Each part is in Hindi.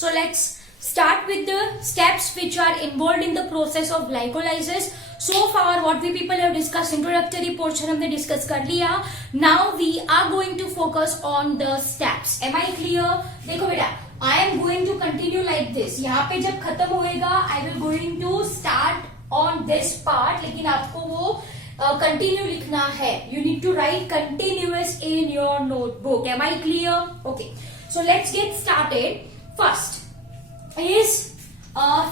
So let's start with the steps which are involved in the process of glycolysis. So far what we people have discussed, introductory portion हमने discuss कर लिया. Now we are going to focus on the steps. Am I clear? देखो बेटा, I am going to continue like this. यहाँ पे जब खत्म होएगा I will going to start on this part, लेकिन आपको वो कंटिन्यू लिखना है. You need to write continuous in your notebook. Am I clear? Okay. So let's get started. First is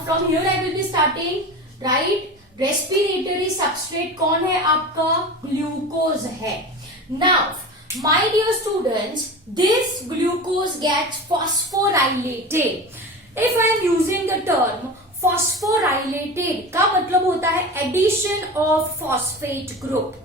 from here I will be starting. Right? Respiratory substrate कौन है आपका? Glucose है. Now, my dear students, this glucose gets phosphorylated. If I am using the term phosphorylated का मतलब होता है addition of phosphate group.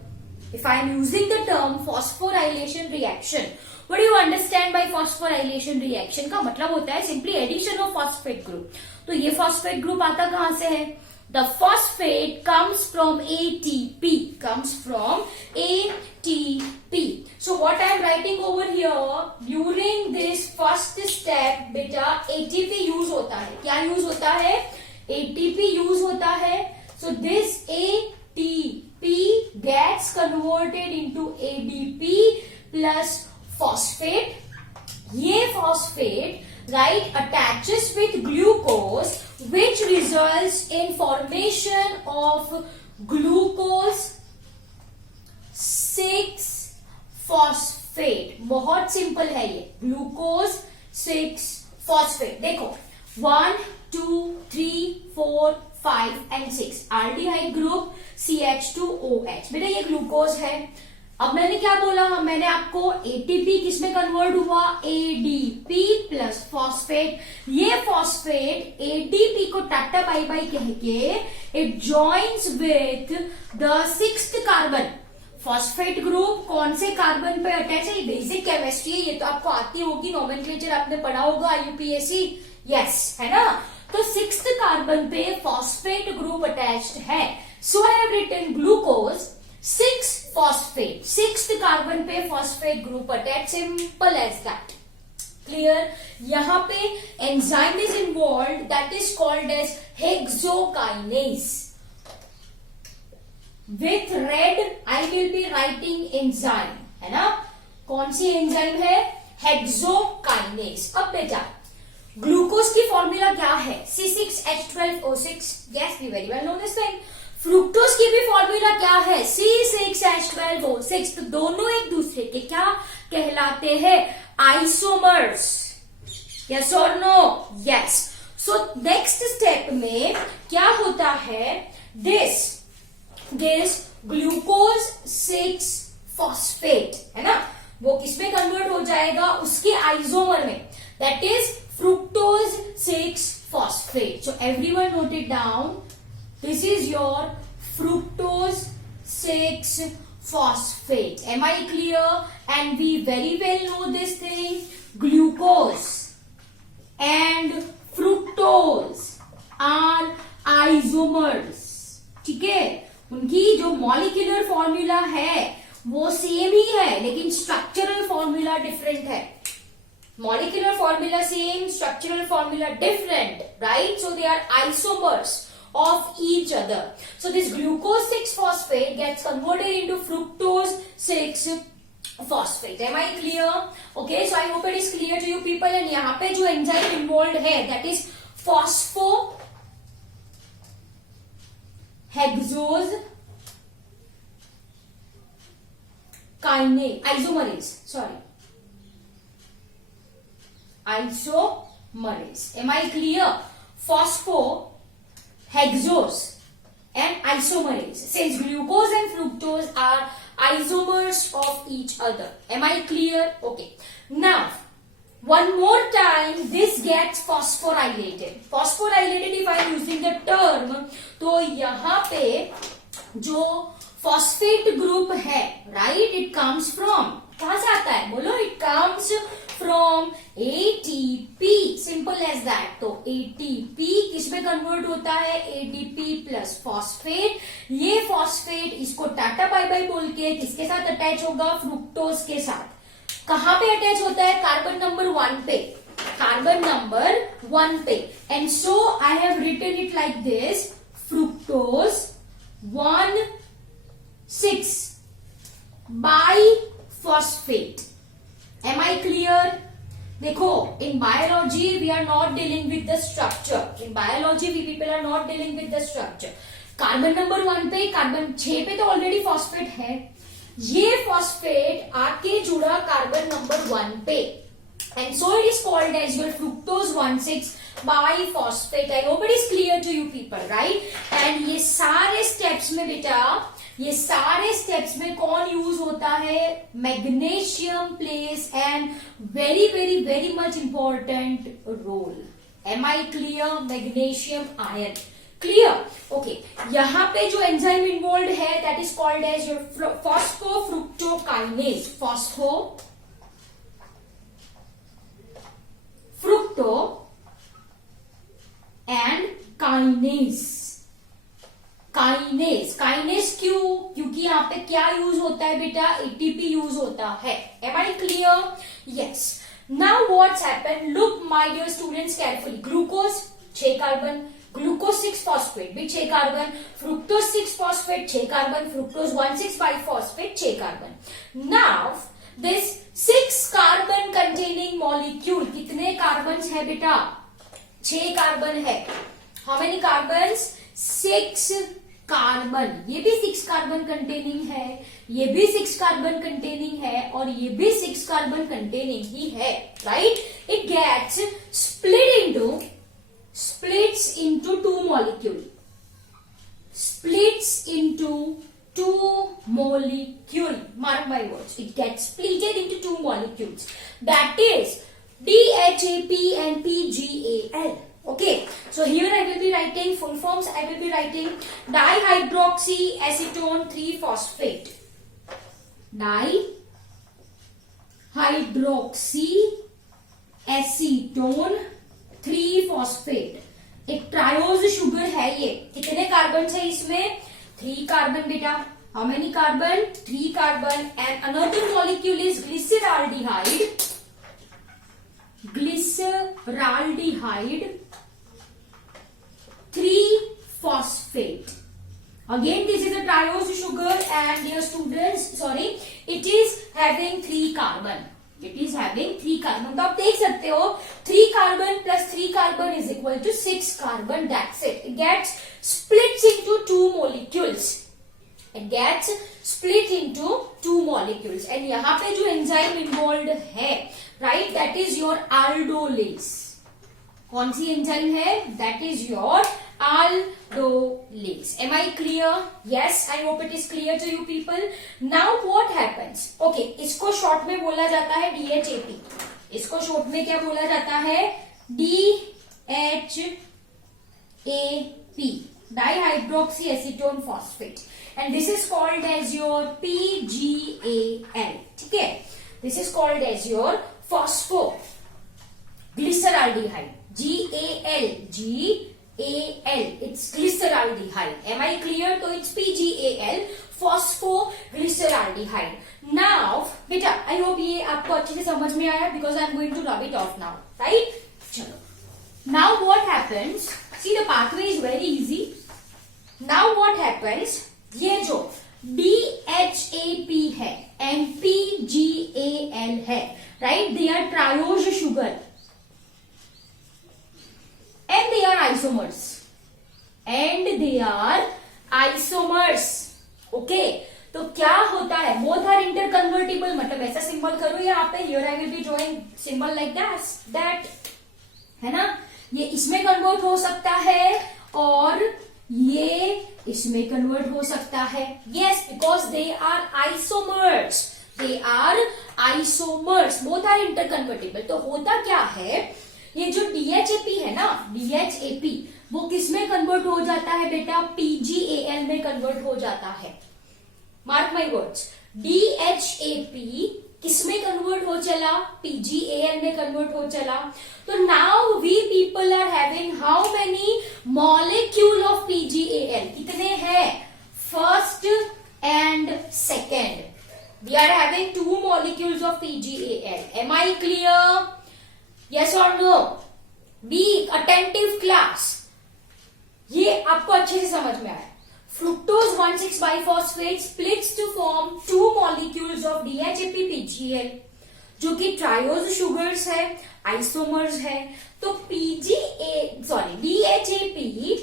If I am using the term phosphorylation reaction, what do you understand by phosphorylation reaction? का मतलब होता है simply addition of phosphate group. तो ये phosphate group आता कहाँ से है? The phosphate comes from ATP. Comes from ATP. So what I am writing over here, during this first step, बेटा ATP use होता है. क्या use होता है? ATP use होता है. So this ATP gets converted into ADP plus phosphate. ये phosphate, right, attaches with glucose, which results in formation of glucose 6 phosphate. बहुत सिंपल है ये. Glucose 6 phosphate. देखो 1, 2, 3, 4, 5 and 6. aldehyde group CH2OH. बेटा ये ग्लूकोज है. अब मैंने क्या बोला? मैंने आपको एटीपी किसमें कन्वर्ट हुआ? ADP plus phosphate. ये फॉस्फेट एडीपी को टाटा बाई बाई कह के it joins with the 6th carbon. Phosphate group कौन से कार्बन पे अटैच है? ये बेसिक केमिस्ट्री है, ये तो आपको आती होगी, नोमेनक्लेचर आपने पढ़ा होगा यूपीएससी. यस, है ना? तो 6th कार्बन पे फॉस्फेट ग्रुप अटैच्ड है. So I have written glucose 6 phosphate. 6th carbon पे phosphate group attached. Simple as that. Clear? यहाँ पे enzyme is involved that is called as hexokinase. With red I will be writing enzyme. है ना? कौन सी एंजाइम है? Hexokinase. अब बेटा ग्लूकोज की फॉर्मूला क्या है? C6H12O6. Yes, we very well know this thing. Fructose की भी फॉर्मूला क्या है? C6H12O6. तो दोनों एक दूसरे के क्या कहलाते हैं? आइसोमर्स. यस और no? Yes. So next step में क्या होता है? दिस ग्लूकोज 6 फॉस्फेट है ना, वो किसमें कन्वर्ट हो जाएगा? उसके आइसोमर में. That is fructose 6 phosphate. So everyone note it down. This is your fructose 6 phosphate. Am I clear? And we very well know this thing. Glucose and fructose are isomers. ठीक है? उनकी जो मॉलिक्यूलर फॉर्मूला है वो सेम ही है, लेकिन स्ट्रक्चरल फॉर्मूला डिफरेंट है. Molecular formula same, structural formula different, right? So they are isomers of each other. So this glucose 6 phosphate gets converted into fructose 6 phosphate. Am I clear? Okay, so I hope it is clear to you people. And यहाँ पे जो enzyme involved है that is phosphohexose kinase, isomerase. Am I clear? Hexose and isomerase. Since glucose and fructose are isomers of each other. Am I clear? Okay. Now, one more time, this gets phosphorylated. Phosphorylated if I am using the term, तो यहाँ पे जो phosphate group है, right? It comes from, कहाँ से आता है? बोलो. It comes from ATP. Simple as that. तो ATP किसमें कन्वर्ट होता है? ADP plus phosphate. ये फॉस्फेट इसको टाटा बाय बाय बोल के किसके साथ अटैच होगा? फ्रुक्टोज के साथ. कहाँ पे अटैच होता है? कार्बन नंबर 1 पे. कार्बन नंबर 1 पे, and so I have written it like this, fructose 1,6 biphosphate. Am I clear? देखो, in biology we are not dealing with the structure. In biology we people are not dealing with the structure. Carbon number 1 पे, कार्बन 6 पे तो ऑलरेडी फॉस्फेट है, ये फॉस्फेट आके जुड़ा कार्बन नंबर 1 पे, and so it is called as your fructose 1,6 biphosphate. I hope it is clear to you people, right? And ये सारे steps में बेटा, ये सारे स्टेप्स में कौन यूज होता है? Magnesium plays and very very very much important role. Am I clear? Magnesium ion clear. Okay, यहाँ पे जो एंजाइम इन्वॉल्व है that is called as your phosphofructokinase. Phosphofructo and kinase. Kinase क्यों? क्योंकि यहाँ पे क्या यूज होता है बेटा? एटीपी यूज होता है. Am I clear? Yes. Now what's happen? Look my dear students carefully. Glucose 6 carbon, glucose 6 phosphate भी 6 carbon, fructose 6 phosphate 6 carbon, fructose 1,6 biphosphate 6 carbon. Now this 6 carbon containing molecule, कितने कार्बन है बेटा? 6 कार्बन है. How many carbon? 6 कार्बन. ये भी 6 कार्बन कंटेनिंग है, ये भी 6 कार्बन कंटेनिंग है, और ये भी 6 कार्बन कंटेनिंग ही है, right? It gets splits into 2 molecule. Splits into 2 molecule. Mark my words. It gets splitted into 2 molecules. That is DHAP and PGAL. Okay, so here I will be writing full forms. I will be writing dihydroxyacetone 3-phosphate. Dihydroxyacetone 3-phosphate. एक ट्रायोज शुगर है ये. कितने कार्बन है इसमें? 3 कार्बन बेटा. How many carbon? 3 carbon. And another molecule is glyceraldehyde. Glyceraldehyde 3-phosphate. Again, this is a triose sugar, and dear students, sorry, it is having 3 carbon. It is having 3 carbon. तो आप देख सकते हो 3 carbon plus 3 carbon is equal to 6 carbon. That's it. It gets splits into 2 molecules. It gets split into 2 molecules. And यहाँ पे जो enzyme involved है, right, that is your aldolase. कौन सी एंजाइम है? That is your aldolase. Am I clear? Yes, I hope it is clear to you people. Now what happens? Okay, इसको शॉर्ट में बोला जाता है DHAP. इसको शॉर्ट में क्या बोला जाता है? DHAP, dihydroxyacetone phosphate, and this is called as your PGAL. ठीक है, this is called as your phosphoglyceraldehyde. GAL. It's glyceraldehyde. Am I clear? So it's PGAL, phosphoglyceraldehyde. Now बेटा, I hope ये आपको अच्छे से समझ में आया, because I'm going to rub it off now, right? चलो. Now what happens? See, the pathway is very easy. Now what happens? ये जो DHAP है and PGAL है, right? They are triose sugar. And they are isomers. Okay, तो क्या होता है? Both are interconvertible. मतलब ऐसा सिंबल करो यहाँ पे. Here I will be drawing symbol like that, है ना? ये इसमें कन्वर्ट हो सकता है और ये इसमें कन्वर्ट हो सकता है. Yes, because they are isomers. Both are interconvertible. तो होता क्या है? ये जो DHAP है ना, DHAP, वो किसमें कन्वर्ट हो जाता है बेटा? PGAL में कन्वर्ट हो जाता है. Mark my words. DHAP किसमें कन्वर्ट हो चला? PGAL में कन्वर्ट हो चला. तो now we people are having how many molecule of PGAL? कितने हैं? First and second. We are having 2 molecules of PGAL. Am I clear? Yes or no? Be attentive class, ये आपको अच्छे से समझ में आया। Fructose 1,6 biphosphate splits to form 2 molecules of DHAP PGL, जो कि ट्रायोज शुगर्स है, आइसोमर्स है। तो DHAP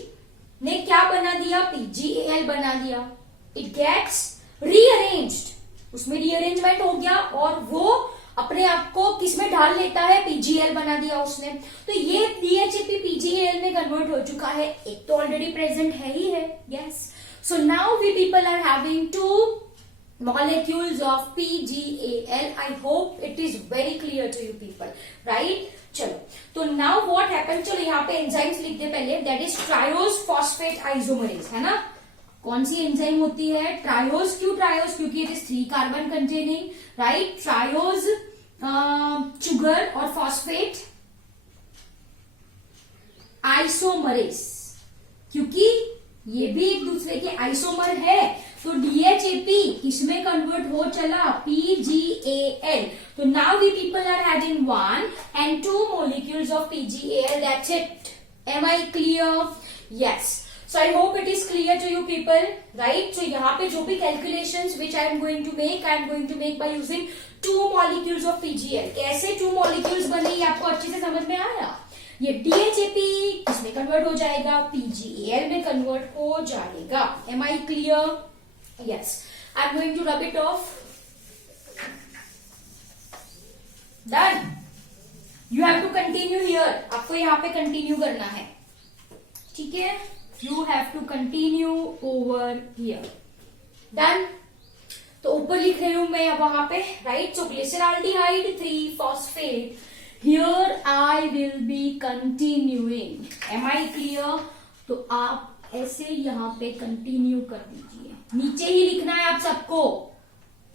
ने क्या बना दिया, PGAL बना दिया। इट गेट्स रीअरेंज्ड, उसमें रीअरेंजमेंट हो गया और वो अपने आप को किसमें ढाल लेता है, PGL बना दिया उसने। तो ये DHAP PGAL में कन्वर्ट हो चुका है, एक तो ऑलरेडी प्रेजेंट है ही है। Yes, so now we people are having 2 molecules of PGAL. I hope it is very clear to you people, right? चलो, तो now what happened, चलो यहाँ पे एंजाइम्स लिख दे पहले, that is triose phosphate isomerase, है ना। कौन सी एंजाइम होती है, ट्रायोज। क्यों ट्रायोज, क्योंकि it is 3 carbon containing, right. Triose sugar और फॉस्फेट आइसोमरेस, क्योंकि ये भी एक दूसरे के आइसोमर है। तो DHAP किसमें कन्वर्ट हो चला, PGAL। तो now we people are having 1 and 2 molecules of PGAL, that's it. Am I clear? Yes. So I hope it is clear to you people, right? So यहाँ पे जो भी calculations which I am going to make by using 2 molecules of PGL. कैसे 2 molecules बने, ये आपको अच्छे से समझ में आया। ये DHAP किसमें कन्वर्ट हो जाएगा, PGAL में कन्वर्ट हो जाएगा। Am I clear? Yes. I am going to rub it off. Done. You have to continue here. आपको यहाँ पे कंटिन्यू करना है, ठीक है। You have to continue over here. Done. तो ऊपर लिख रही हूं मैं अब वहां पे, right. So glyceraldehyde 3 phosphate. Here I will be continuing. Am I clear? तो आप ऐसे यहाँ पे कंटिन्यू कर दीजिए, नीचे ही लिखना है आप सबको,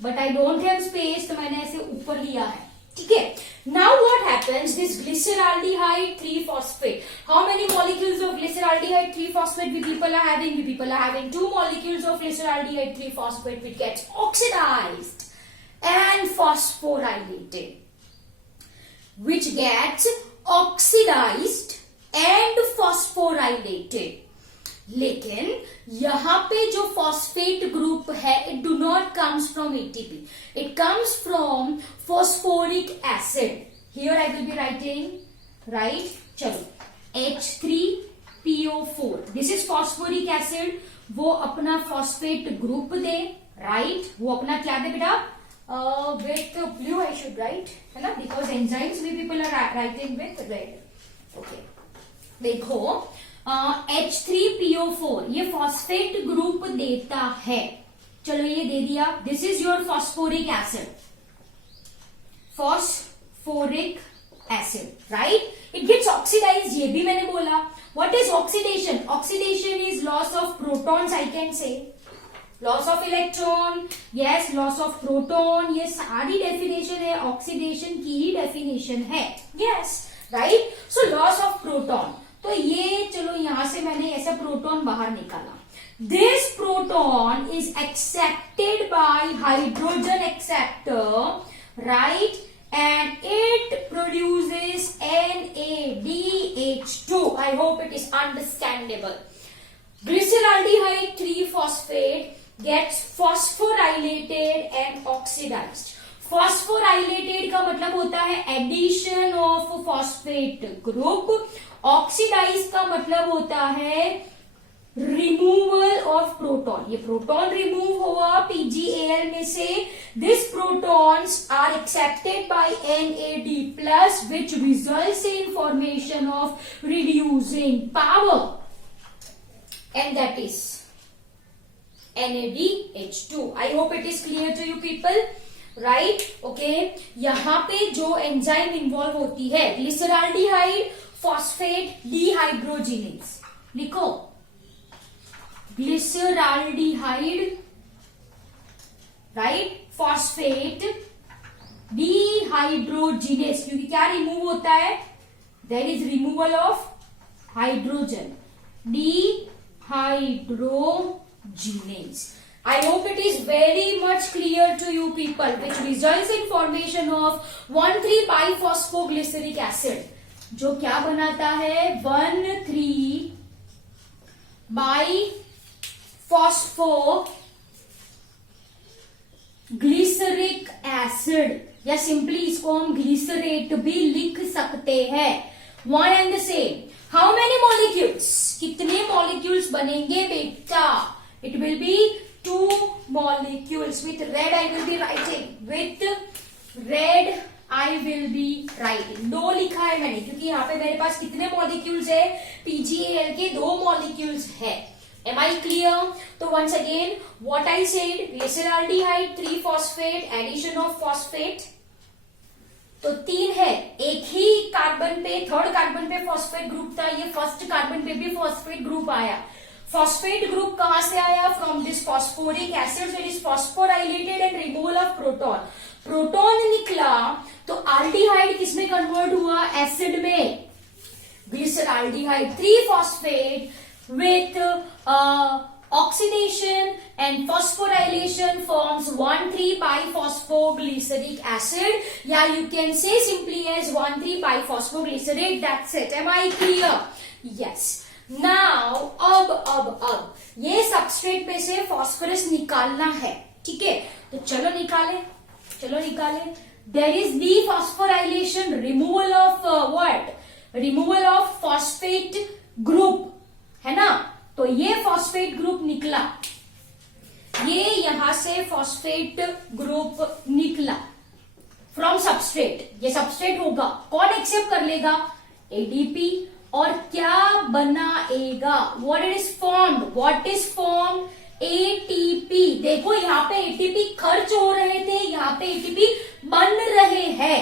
but I don't have space, तो मैंने ऐसे ऊपर लिया है, ठीक है। Now what happens, this glyceraldehyde 3 phosphate, how many molecules of glyceraldehyde 3 phosphate we people are having? We people are having 2 molecules of glyceraldehyde 3 phosphate which gets oxidized and phosphorylated, which gets oxidized and phosphorylated. लेकिन यहाँ पे जो फॉस्फेट ग्रुप है, it do not comes from ATP, it comes from phosphoric acid. Here I will be writing, right. चलो, H3PO4, this is phosphoric acid, वो अपना फॉस्फेट ग्रुप दे, राइट। वो अपना क्या दे बेटा, with blue I should write, है ना, because enzymes we people are writing with red. Okay, देखो H3PO4 ये फॉस्फेट ग्रुप देता है, चलो ये दे दिया। This is your phosphoric acid, phosphoric acid, right. It gets oxidize, ये भी मैंने बोला। What is oxidation, oxidation is loss of protons, I can say loss of electron, yes, loss of proton, ये सारी डेफिनेशन है, ऑक्सीडेशन की ही डेफिनेशन है, yes, right. So loss of proton, तो ये चलो यहां से मैंने ऐसा प्रोटॉन बाहर निकाला। This proton is accepted by hydrogen acceptor, right, and it produces NADH2. I hope it is understandable. Glyceraldehyde 3 phosphate gets phosphorylated and oxidized. Phosphorylated का मतलब होता है addition of phosphate group, oxidize का मतलब होता है रिमूवल ऑफ प्रोटॉन। ये प्रोटॉन रिमूव हुआ PGAL में से, this protons are accepted by NAD+ which results in formation of reducing power, and that is NADH2. I hope it is clear to you people, right? Okay, यहाँ पे जो एंजाइम इन्वॉल्व होती है, ग्लिसरॉल्डिहाइड फॉस्फेट डिहाइड्रोजिनेज, लिखो ग्लिसरॉल्डिहाइड, राइट, फॉस्फेट डिहाइड्रोजिनेज, क्योंकि क्या रिमूव होता है, there is removal of hydrogen, dehydrogenase. I hope it is very much clear to you people, which results in formation of 1,3-biphosphoglyceric acid. जो क्या बनाता है 1,3 बाई फॉस्फो ग्लिसरिक एसिड, या सिंपली इसको हम ग्लिसरेट भी लिख सकते हैं. One and the same. How many molecules, कितने मॉलिक्यूल्स बनेंगे बेटा? It will be 2 molecules. With red I will be writing. With red I will be writing. 2 लिखा है मैंने क्योंकि यहाँ पे मेरे पास कितने मॉलिक्यूल्स है? PgAl के 2 मॉलिक्यूल्स है. Am I clear? तो once again what I said, glyceraldehyde 3 phosphate, addition of phosphate, तो 3 है. एक ही कार्बन पे, थर्ड कार्बन पे फॉस्फेट ग्रुप था, ये फर्स्ट कार्बन पे भी फॉस्फेट ग्रुप आया. फॉस्फेट ग्रुप कहां से आया? From this phosphoric acid, it is phosphorylated and removal of proton. Proton निकला तो आल्डिहाइड किसमें कन्वर्ट हुआ? एसिड में. Glyceraldehyde 3 phosphate with oxidation and phosphorylation forms 1,3-biphosphoglyceric acid, या you can say simply as 1,3-biphosphoglycerate. That's it. Am I clear? Yes. Now अब ये सबस्ट्रेट में से फॉस्फोरस निकालना है. ठीक है, तो चलो निकाले. There is dephosphorylation, removal of what? Removal of phosphate group, है ना? तो ये फॉस्फेट ग्रुप निकला, ये यहां से फॉस्फेट ग्रुप निकला फ्रॉम सबस्ट्रेट. ये सबस्ट्रेट होगा, कौन एक्सेप्ट कर लेगा? एडीपी. और क्या बनाएगा? What is formed? एटीपी. देखो यहाँ पे एटीपी खर्च हो रहे थे, यहाँ पे एटीपी बन रहे हैं.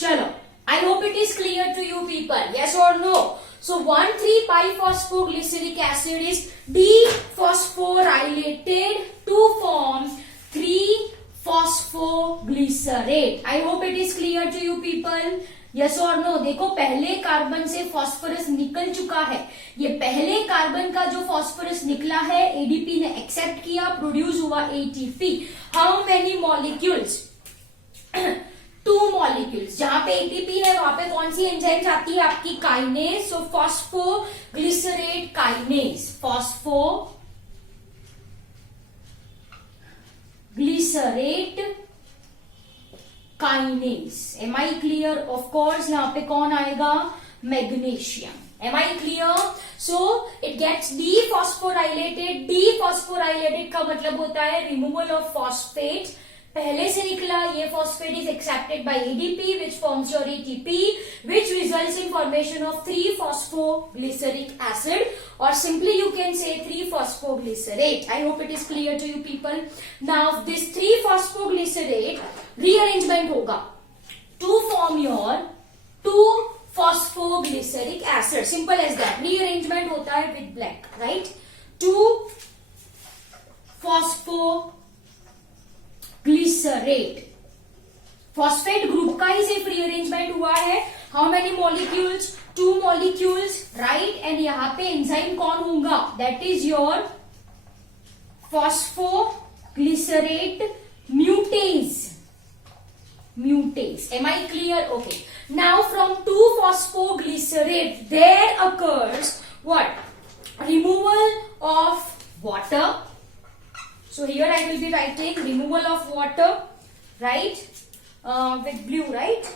चलो, I hope it is clear to you people. Yes और no? So 1,3-biphosphoglyceric acid is dephosphorylated to form 3-phosphoglycerate. I hope it is clear to you people. Yes or no? देखो पहले कार्बन से फॉस्फोरस निकल चुका है. ये पहले कार्बन का जो फॉस्फोरस निकला है एडीपी ने एक्सेप्ट किया, प्रोड्यूस हुआ ATP. How many molecules? 2 molecules. जहां पे एटीपी है वहां पे कौन सी एंजाइम आती है आपकी? Kinase. So phosphoglycerate kinase. Phosphoglycerate kinase. Am I clear? Of course यहाँ पे कौन आएगा? Magnesium. Am I clear? So it gets dephosphorylated. Dephosphorylated का मतलब होता है removal of phosphate. पहले से निकला ये phosphate is accepted by ADP which forms your ATP which results in formation of 3-phosphoglyceric acid, or simply you can say 3-phosphoglycerate. I hope it is clear to you people. Now this 3-phosphoglycerate rearrangement होगा to form your 2-phosphoglyceric acid. Simple as that. Rearrangement होता है with black, right? 2-phosphoglycerate. Phosphate group का ही सिर्फ रीअरेंजमेंट हुआ है. How many molecules? 2 molecules, right? And यहाँ पे एंजाइम कौन होगा? That is your phosphoglycerate म्यूटेज. Am I clear? Okay. Now from 2-phosphoglycerate there occurs what? Removal of water. So here I will be writing removal of water, right? With blue, right?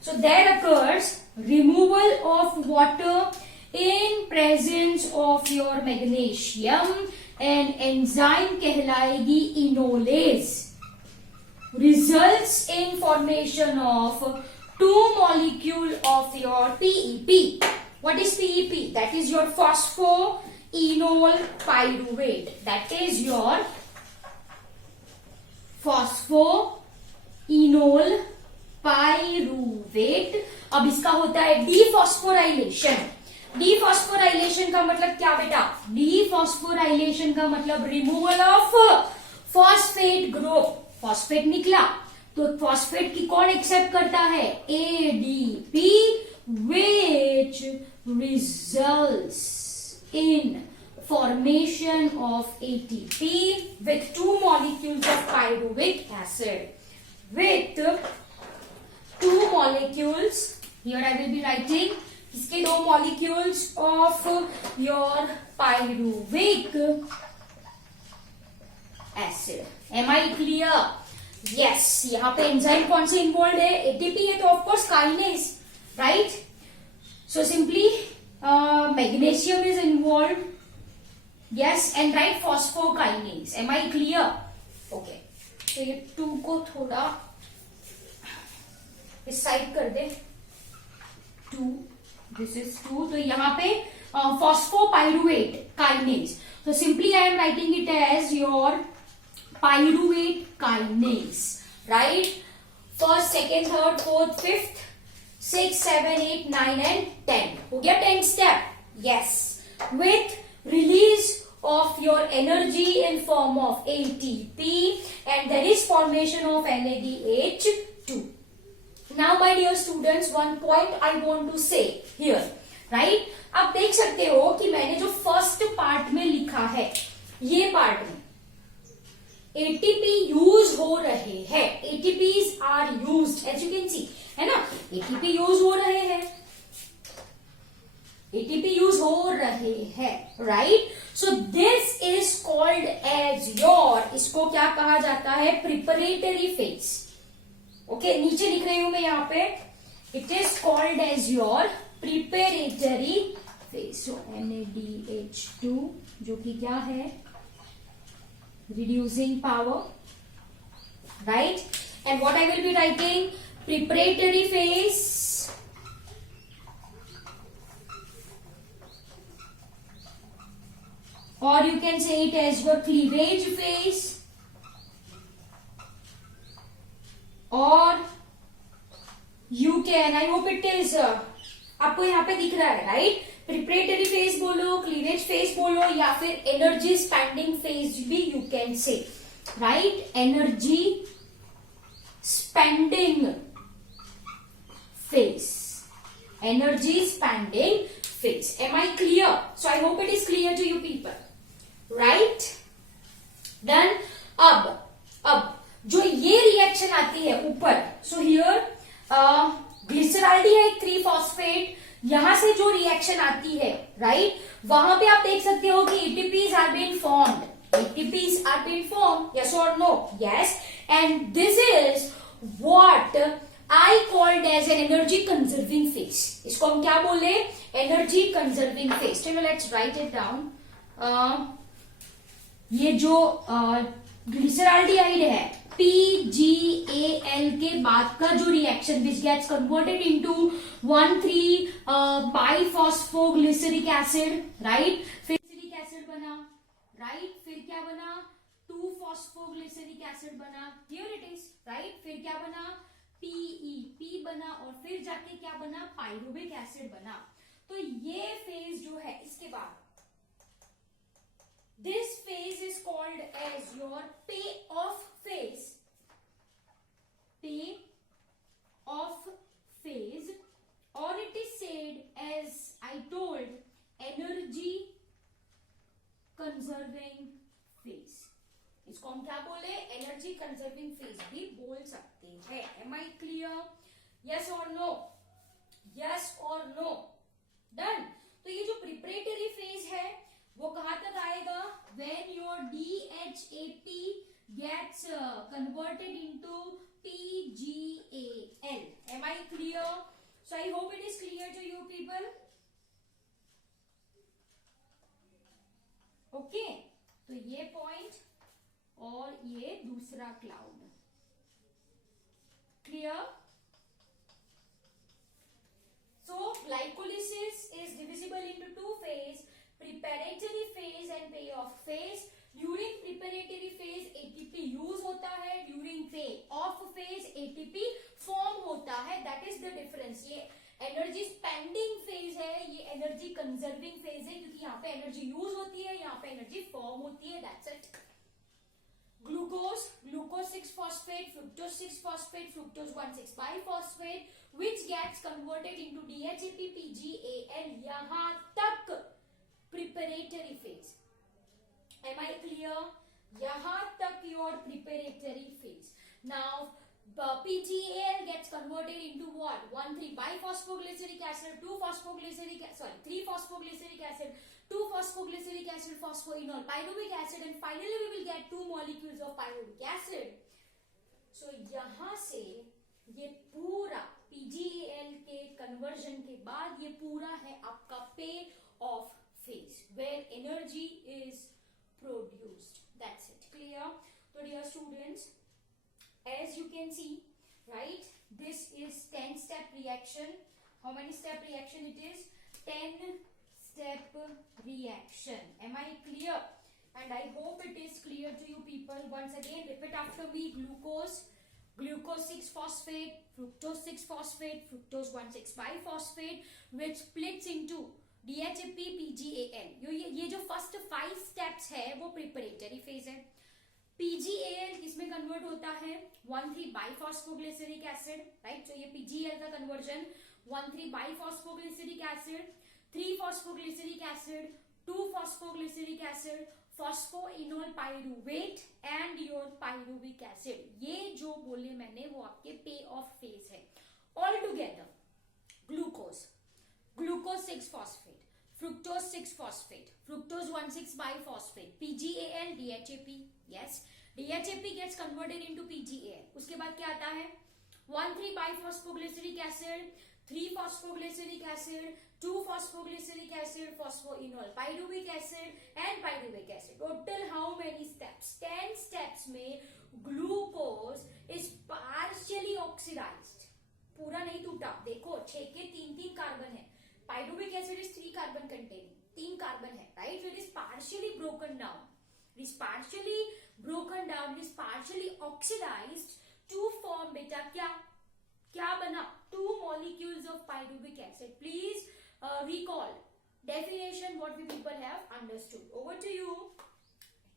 So there occurs removal of water in presence of your magnesium, and enzyme कहलाएगी enolase. Results in formation of 2 molecule of your PEP. What is PEP? That is your phosphoenol pyruvate. That is your phosphoenol pyruvate. अब इसका होता है डीफॉस्फोराइलेशन. डीफॉस्फोराइलेशन का मतलब क्या बेटा? डीफॉस्फोराइलेशन का मतलब removal of phosphate group. Phosphate निकला तो फॉस्फेट की कौन एक्सेप्ट करता है? ADP, which results in formation of ATP with 2 molecules of pyruvic acid. With 2 molecules Here I will be writing इसके दो molecules of your pyruvic acid. Am I clear? Yes. यहाँ पे enzyme कौन से involved है? ATP है तो of course kinase, right? So simply magnesium is involved. Yes, and write phosphokinase. Am I clear? Okay. तो ये 2 को थोड़ा इस साइड कर दे. 2, this is 2. तो यहाँ पे phosphopyruvate kinase. So simply I am writing it as your pyruvate kinase, right? First, second, third, fourth, fifth, 6, 7, 8, 9 and 10. हो गया 10 step? Yes. With release of your energy in form of ATP and there is formation of NADH2. Now my dear students, one point I want to say here, right? आप देख सकते हो कि मैंने जो फर्स्ट पार्ट में लिखा है, ये पार्ट में ATP यूज हो रहे हैं, ATPs are used, as you can see, है ना? ATP यूज हो रहे हैं, ATP यूज हो रहे हैं, right? So this is called as your, इसको क्या कहा जाता है? Preparatory phase. Okay, नीचे लिख रही हूं मैं यहाँ पे, it is called as your preparatory phase. So NADH2 जो कि क्या है? Reducing power, right? And what I will be writing? Preparatory phase. Or you can say it as your cleavage phase, or you can, I hope it is आपको यहाँ पे दिख रहा है, right? Preparatory phase बोलो, cleavage phase बोलो, या फिर energy spending phase भी you can say, right? Energy spending phase, energy spending phase. Am I clear? So I hope it is clear to you people. Right done. अब जो ये रिएक्शन आती है ऊपर, सो हियर ग्लिसरॉल्डिहाइड 3-फॉस्फेट, यहां से जो रिएक्शन आती है, राइट, वहां पे आप देख सकते हो कि ATPs are been formed. ATPs are being formed, yes or no? Yes. And this is what I called as an energy conserving phase. इसको हम क्या बोले? Energy conserving phase. चलो let's write it down. ये जो ग्लिसरॉल्डिहाइड है, PGAL के बाद का जो reaction which gets converted into 1,3 biphosphoglyceric acid, right, फिर ग्लिसरिक एसिड बना, राइट, फिर क्या बना? 2-फॉस्फोग्लिसरिक एसिड बना, हियर इट इज, राइट, फिर क्या बना? PEP बना, और फिर जाके क्या बना? पाइरुविक एसिड बना. तो ये फेज जो है, इसके बाद this phase is called as your payoff phase. Payoff phase, or it is said, as I told, energy conserving phase. इसको हम क्या बोले? एनर्जी कंजर्विंग फेज भी बोल सकते हैं. Am I clear? Yes or no? Yes or no? Done. तो ये जो प्रिपरेटरी फेज है वो कहां तक आएगा? When your DHAP gets converted into PGAL. Am I clear? So I hope it is clear to you people. Okay. तो ये पॉइंट और ये दूसरा cloud clear. So glycolysis is divisible into two phases, preparatory phase and payoff phase. During preparatory phase ATP use होता है, during payoff phase ATP form होता है. That is the difference. ये एनर्जी स्पेंडिंग फेज है, ये एनर्जी कंजर्विंग फेज है, क्योंकि यहाँ पे एनर्जी यूज होती है, यहाँ पे एनर्जी फॉर्म होती है. That's it. Glucose 6-phosphate, fructose 6-phosphate, fructose 1,6-biphosphate, which gets converted into DHAP, PGAL. यहाँ तक preparatory phase. Am I clear? यहाँ तक your preparatory phase. Now PGAL gets converted into what? 1,3-biphosphoglyseric acid, 2-phosphoglyceric acid, 3-phosphoglyceric acid, 2-phosphoglyceric acid, phosphoenol pyruvic acid, and finally we will get 2 molecules of pyruvic acid. So यहाँ से ये पूरा PGAL के conversion के बाद ये पूरा है आपका pair of phase where energy is produced. That's it. Clear? So dear students, as you can see, right, this is 10-step reaction. How many step reaction it is? 10-step reaction. Am I clear? And I hope it is clear to you people. Once again, repeat after me. Glucose 6-phosphate, fructose 6-phosphate, fructose 1,6-biphosphate, which splits into DHAP, PGAL. ये जो first 5 steps है वो preparatory phase है. PGAL किसमें कन्वर्ट होता है? 1,3-biphosphoglyseric acid, right? So ये PGAL का conversion 1,3-biphosphoglyseric acid, 3-phosphoglyceric acid, 2-phosphoglyceric acid, phosphoenol pyruvate and your pyruvic acid. ये जो बोले मैंने वो आपके पे ऑफ फेज है. All together, glucose 6-phosphate, fructose 6-phosphate, fructose 1,6-biphosphate, PGAL, DHAP. Yes, DHAP gets converted into PGAL. उसके बाद क्या आता है? 1,3-biphosphoglyseric acid, 3-phosphoglyceric acid, 2-phosphoglyceric acid, phosphoenol pyruvic acid and pyruvic acid. Total how many steps? 10 steps में glucose is partially oxidized. पूरा नहीं टूटा. देखो 6 के 3 कार्बन है. Pyruvic acid is 3 carbon containing. 3 carbon है, right? So it is partially broken down. It is partially broken down. It is partially oxidized to form beta क्या बना? 2 molecules of pyruvic acid. Please recall definition what we people have understood. Over to you.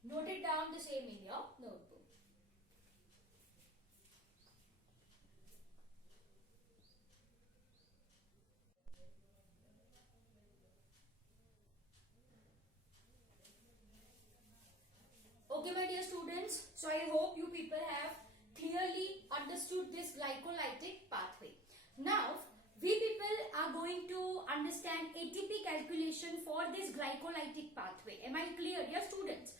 Note it down the same in your notebook. Okay, my dear students, so I hope you people have clearly understood this glycolytic pathway. Now, we people are going to understand ATP calculation for this glycolytic pathway. Am I clear, dear students?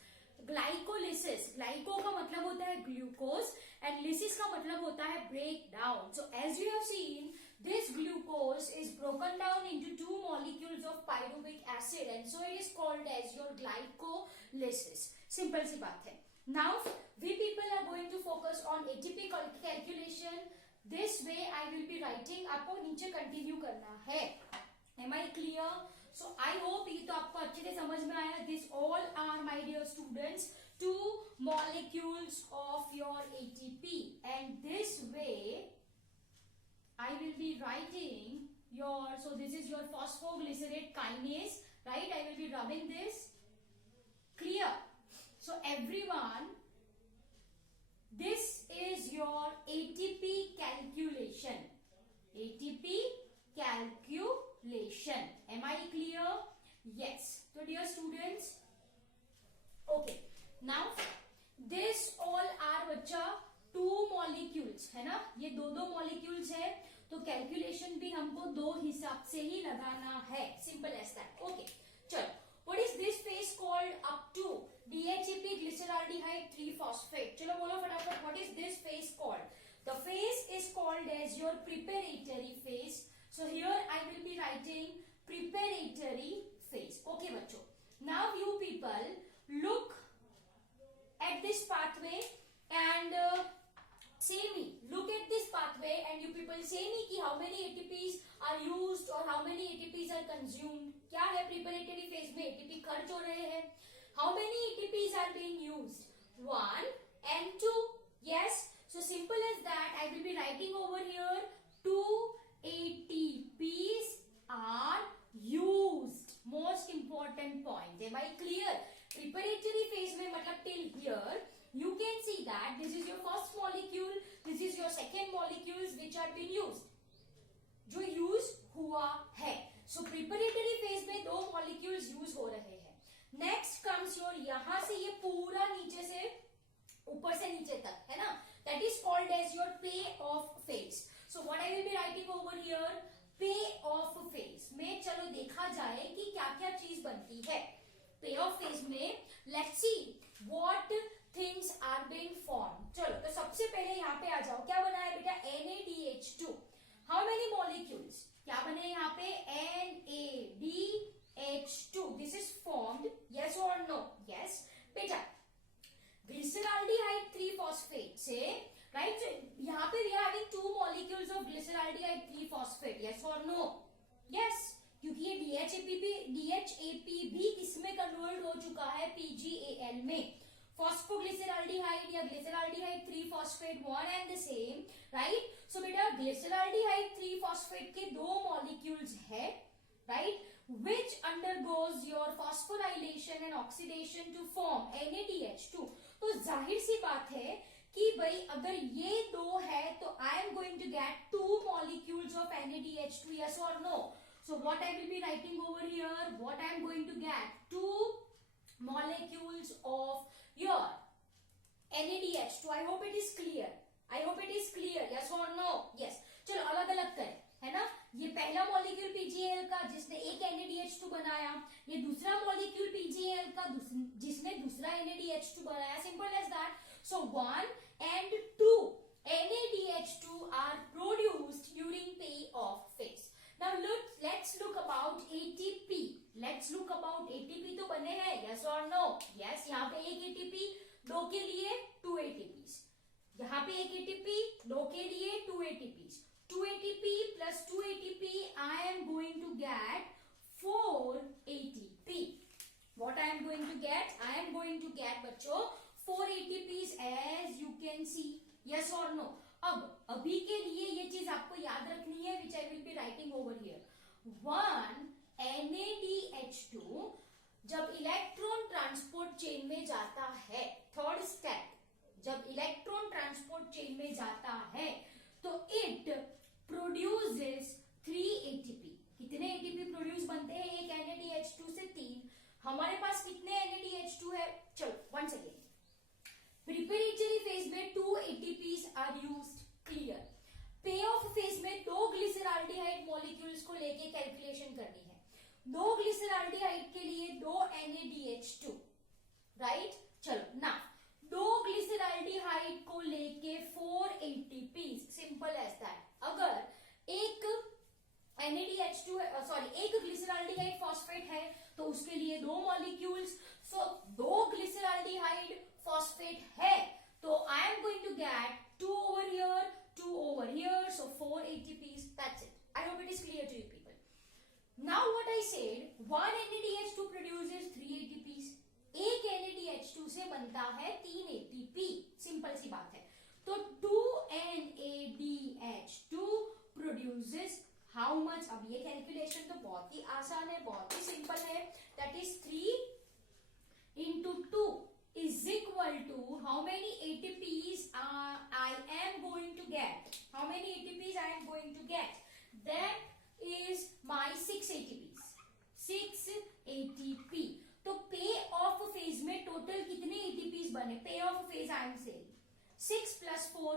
Glycolysis, glyco का मतलब होता है glucose and lysis का मतलब होता है breakdown. So as you have seen, this glucose is broken down into 2 molecules of pyruvic acid and so it is called as your glycolysis. Simple सी बात है. Now we people are going to focus on ATP calculation. This way I will be writing. आपको नीचे continue करना है. Am I clear? So I hope ये तो आपको अच्छे से समझ में आया. This all are my dear students 2 molecules of your ATP and this way I will be writing your, so this is your phosphoglycerate kinase, right? I will be rubbing this. Clear? So everyone, this is your ATP calculation. ATP calculation. Am I clear? Yes. So dear students, okay. Now this all are बच्चा 2 molecules है ना? ये 2 molecules है तो कैलकुलेशन भी हमको 2 हिसाब से ही लगाना है. Simple as that. Okay. चलो. What is this phase called? Up to DHAP glyceraldehyde 3-phosphate. चलो बोलो फटाफट. What is this phase called? The phase is called as your preparatory phase. So here I will be writing preparatory phase. Okay बच्चों. Now you people look at this pathway and say me. Look at this pathway and you people say me कि how many ATPs are used or how many ATPs are consumed. क्या है preparatory phase में ATP खर्च हो रहे हैं. How many ATPs are being used? 1 and 2. Yes. So simple as that. I will be writing over here 2 ATPs are used. Most important point. Am I clear? Preparatory phase में मतलब till here. You can see that this is your first molecule, this is your second molecules which are being used. जो use हुआ है. So preparatory phase में 2 molecules use हो रहे हैं. Next comes your यहाँ से ये पूरा नीचे से ऊपर से नीचे तक है ना. that is called as your payoff phase. So what I will be writing over here, payoff phase में चलो देखा जाए कि क्या क्या चीज बनती है payoff phase में. Let's see what things are being formed. चलो तो सबसे पहले यहाँ पे आ जाओ, क्या बना है बेटा NaDH2. How many molecules? क्या बने यहाँ पे NaDH2. This is formed, yes or no? Yes बेटा. Glyceraldehyde 3-phosphate से, right? So यहाँ पे we are having 2 molecules of glyceraldehyde 3-phosphate. Yes or no? Yes. क्योंकि ये DHAP भी किसमें कन्वर्ट हो चुका है PGAL में. फॉस्फोग्लिसराल्डिहाइड या glyceraldehyde 3-phosphate one and the same, right. So बेटा ग्लिसराल्डिहाइड 3-phosphate के 2 मॉलिक्यूल्स है, right, which undergoes your phosphorylation and oxidation to form NaDH2. तो जाहिर सी बात है कि भाई अगर ये 2 है तो I am going to get 2 molecules of NaDH2. yes or no? So what I will be writing over here, what I am going to get 2 molecules of your NaDH2. I hope it is clear. I hope it is clear. Yes or no? Yes. चलो अलग अलग करें, है ना. ये पहला मॉलिक्यूल PGAL का जिसने एक NaDH2 बनाया, ये दूसरा मॉलिक्यूल PGAL का जिसने दूसरा NaDH2 बनाया. Simple as that. So 1 and 2 NaDH2 are produced during payoff phase. Now let's look about ATP. Let's look about ATP. तो बने हैं, yes or no? Yes. यहाँ पे एक ATP, 2 के लिए 2 ATPs. यहाँ पे एक ATP, 2 के लिए 2 ATPs. 2 ATP plus 2 ATP, I am going to get 4 ATP. What I am going to get? I am going to get बच्चों 4 ATPs as you can see. Yes or no? अब अभी के लिए ये चीज आपको याद रखनी है, which I will be writing over here. 1 NaDH2 जब इलेक्ट्रॉन ट्रांसपोर्ट चेन में जाता है, थर्ड स्टेप, जब इलेक्ट्रॉन ट्रांसपोर्ट चेन में जाता है तो इट प्रोड्यूसेस 3 ATP. कितने ATP प्रोड्यूस बनते हैं? एक NaDH2 से 3. हमारे पास कितने NaDH2 है? चलो वन सेकेंड. प्रिपरेटरी फेज में 2 ATPs are used, clear. Payoff phase में 2 ग्लिसराल्डिहाइड मॉलिक्यूल्स को लेके कैलकुलेशन करनी है. 2 ग्लिसराल्डिहाइड के लिए 2 NaDH2, राइट. चलो ना 2 ग्लिसराल्डिहाइड को लेके 4 ATPs. Simple as that. अगर एक NaDH2 एक ग्लिसराल्डिहाइड फॉस्फेट है तो उसके लिए 2 मॉलिक्यूल्स. सो 2 ग्लिसराल्डिहाइड फॉस्फेट है तो I am going to get 2 over here, 2 over here, so 4 ATPs. That's it. I hope it is clear to you people. Now what I said, 1 NaDH2 produces 3 ATPs. एक NaDH2 से बनता है 3 ATP. सिंपल सी बात है. तो 2 NaDH2 produces how much? अब ये कैलकुलेशन तो बहुत ही आसान है, बहुत ही सिंपल है. That is 3 into 2 is equal to how many ATPs I am going to get? How many ATPs I am going to get? That is my 6 ATPs. 6 ATP. तो पे ऑफ फेज में टोटल कितने ATPs बने? पे of phase I am saying 6 plus 4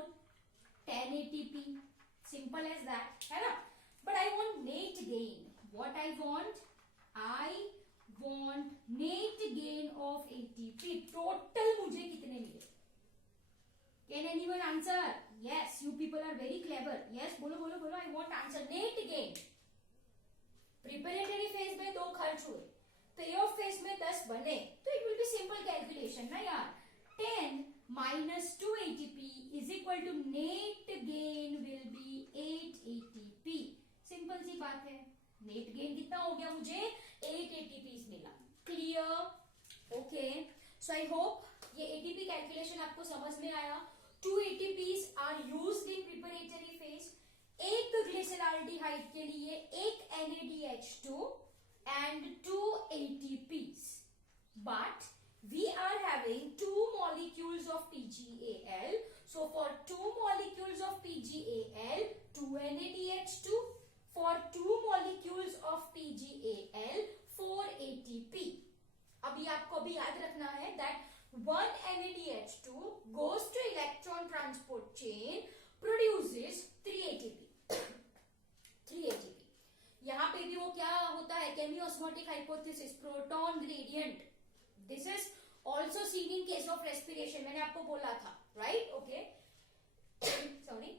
10 ATP. Simple as that, है ना. But I want net gain. What I want? I want net gain of ATP. Total मुझे कितने मिले? Can anyone answer? Yes, you people are very clever. Yes, बोलो बोलो बोलो. I want answer. Net gain. Preparatory phase में 2 खर्च हुए, payoff phase में 10 बने, तो it will be simple calculation ना यार. 10 minus 2 ATP is equal to net gain will be 8 ATP. Simple सी बात है. नेट गेन कितना हो गया? मुझे 8 ATPs मिला. Clear? Okay. So I hope ये ATP कैलकुलेशन आपको समझ में आया. 2 ATPs are used in preparatory phase. एक ग्लिसराल्डिहाइड के लिए एक NaDH2 and 2 ATPs. But we are having 2 molecules of PGAL. So for 2 molecules of PGAL, 2 NaDH2. For 2 molecules of PGAL, 4 ATP. अभी आपको भी याद रखना है that 1 NaDH2 goes to electron transport क्या होता है chemiosmotic hypothesis, proton gradient, this is also seen in case of respiration, मैंने आपको बोला था, right? Okay, sorry.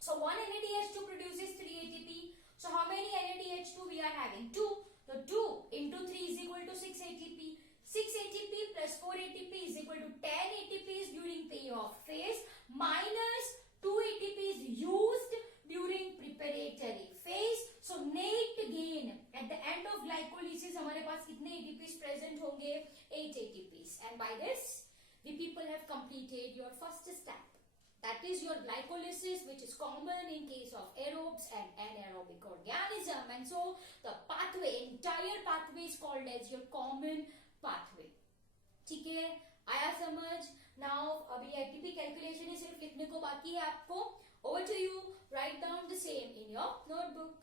So one NADH2 produces 3 ATP. So how many NADH2 we are having? 2. So 2 into 3 is equal to 6 ATP. 6 ATP plus 4 ATP is equal to 10 ATPs during payoff phase minus 2 ATPs used during preparatory phase. So net gain at the end of glycolysis हमारे पास कितने ATPs present होंगे? 8 ATPs. And by this we people have completed your first step. That is your glycolysis, which is common in case of aerobes and anaerobic organism. And so the pathway, entire pathway is called as your common pathway. ठीक है, आया समझ? Now अभी ATP calculation ही सिर्फ लिखने को बाकी है आपको. Over to you. Write down the same in your notebook.